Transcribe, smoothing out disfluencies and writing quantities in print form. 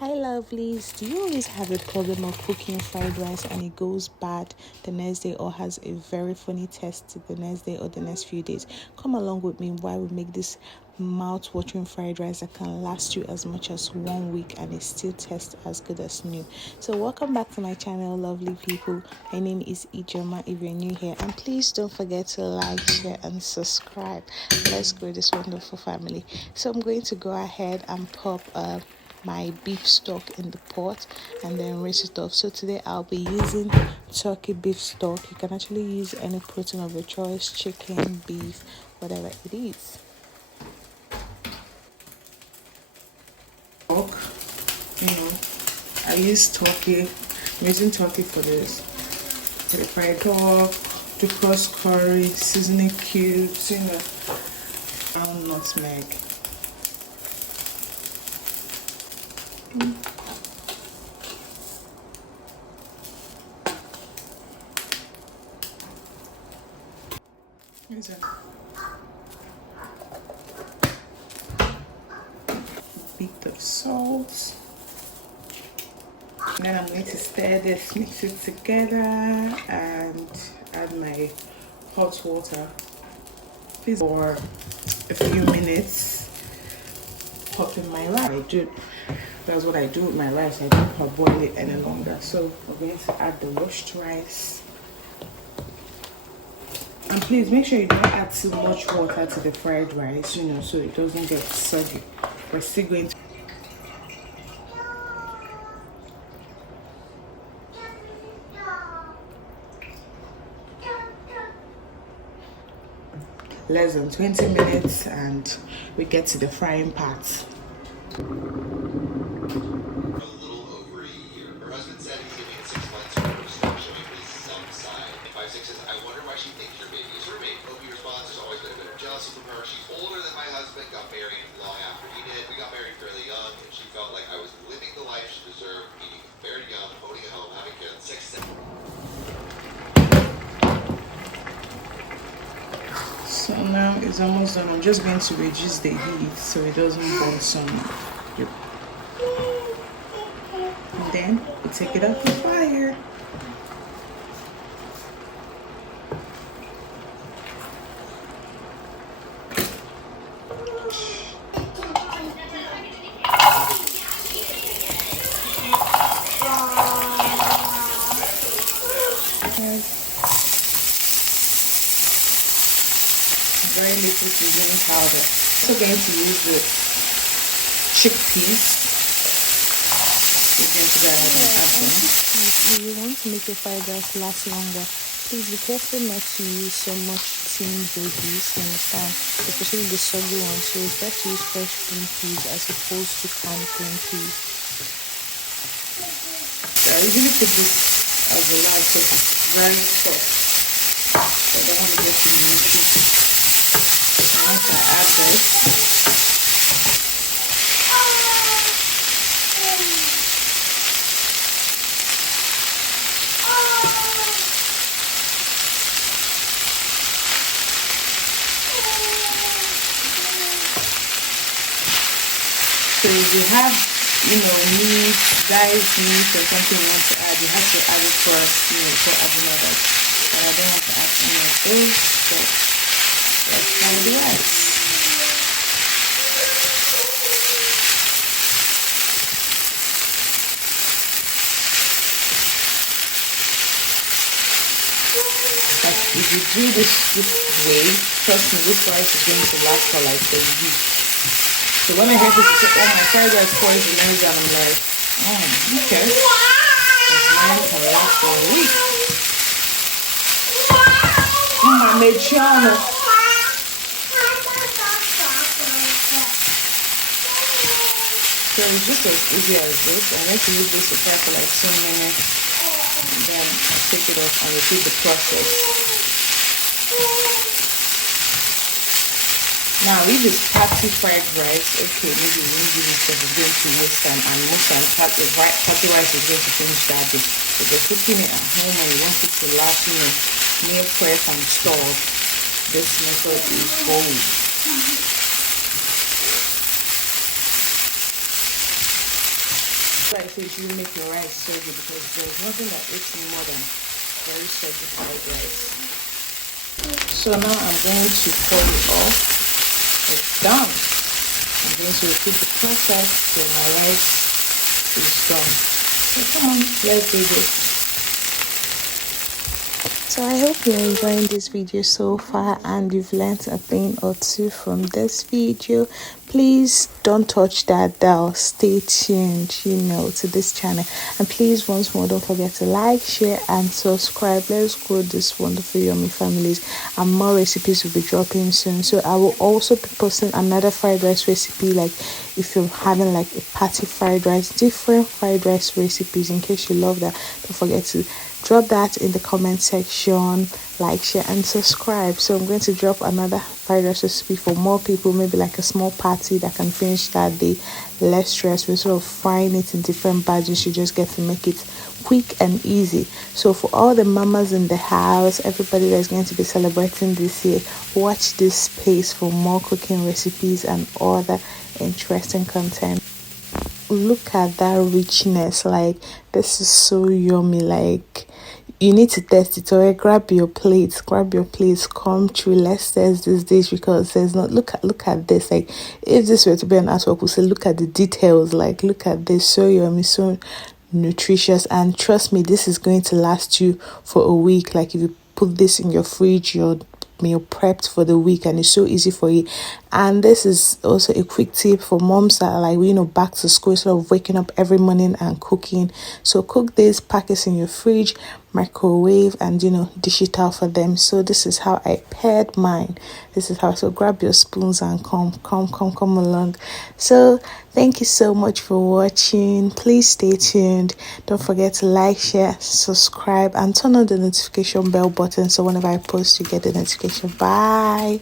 Hi lovelies, do you always have a problem of cooking fried rice and it goes bad the next day or has a very funny taste the next day or the next few days? Come along with me while we make this mouth-watering fried rice that can last you as much as 1 week and it still tastes as good as new. So welcome back to my channel, lovely people. My name is IJE'S if you're new here, and please don't forget to like, share and subscribe. Let's grow this wonderful family. So I'm going to go ahead and pop my beef stock in the pot and then rinse it off. So today I'll be using turkey beef stock. You can actually use any protein of your choice, chicken, beef, whatever it is. Pork, I use turkey. I'm using turkey for this. For the fried pork, the cross curry, seasoning cubes, ground nutmeg. Bit of salt. And then I'm going to stir this, mix it together, and add my hot water for a few minutes. Pop in my rice. That's what I do with my rice. I don't parboil it any longer. So we're going to add the washed rice. And please make sure you don't add too much water to the fried rice, so it doesn't get soggy. We're still going to less than 20 minutes and we get to the frying part. She's older than my husband, got married long after he did. We got married fairly young, and she felt like I was living the life she deserved, meaning very young, owning a home, having kids. So now it's almost done. I'm just going to reduce the heat so it doesn't burn so much. And then we take it off the fire. Very little seasoning powder. Also going to use the chickpeas. We're going to go ahead and add them. If you want to make your fried rice last longer, please be careful not to use so much tinned veggies, you understand? Especially the soggy ones. So it's best to use fresh green peas as opposed to canned green peas. So I usually put this as a light because it's very soft. So I don't want to get too mushy. Once I add this, so if you have, meat, diced meat or something you want to add, you have to add it first, before adding others. But I don't want to add any of those, so let's try the rice. If you do this way, trust me, this rice is going to last for like a week. So when I hear people say, oh, my fried rice spoils the next day, I'm like, okay. This mine can last for a week. My mechano. So it's just as easy as this. I need to leave this to fry for like 2 minutes. And then I'll take it off and repeat the process. Now if it's party fried rice, okay, maybe we need it because we're going to waste time, and most times party rice is going to finish that day. So if you're cooking it at home and you want it to last, meal prep and store, this method is gold. Like I say, you should make your rice soggy because there's nothing that eats me more than very soggy fried rice. So now I'm going to pour it off. It's done. I'm going to repeat the process till my rice is done. So come on, let's do this. So I hope you're enjoying this video so far and you've learned a thing or two from this video. Please don't touch that dial. Stay tuned, to this channel. And please, once more, don't forget to like, share, and subscribe. Let's grow this wonderful yummy families. And more recipes will be dropping soon. So I will also be posting another fried rice recipe. Like if you're having like a party fried rice, different fried rice recipes. In case you love that, don't forget to drop that in the comment section, like, share, and subscribe. So I'm going to drop another fried rice recipe for more people, maybe like a small party that can finish that day less stress. We sort of frying it in different batches. You just get to make it quick and easy. So for all the mamas in the house, everybody that's going to be celebrating this year, watch this space for more cooking recipes and other interesting content. Look at that richness. Like, this is so yummy. Like, you need to test it. Or grab your plates, come through, let's test this dish because there's not look at this. Like, if this were to be an artwork, we'll say look at the details. Like, look at this, so yummy, so nutritious. And trust me, this is going to last you for a week. Like, if you put this in your fridge, your meal prepped for the week, and it's so easy for you. And this is also a quick tip for moms that are like, back to school, instead of waking up every morning and cooking. So cook this, pack it in your fridge, microwave, and dish it out for them. So this is how I paired mine. This is how. So grab your spoons and come along. So thank you so much for watching. Please stay tuned. Don't forget to like, share, subscribe, and turn on the notification bell button so whenever I post you get the notification. Bye.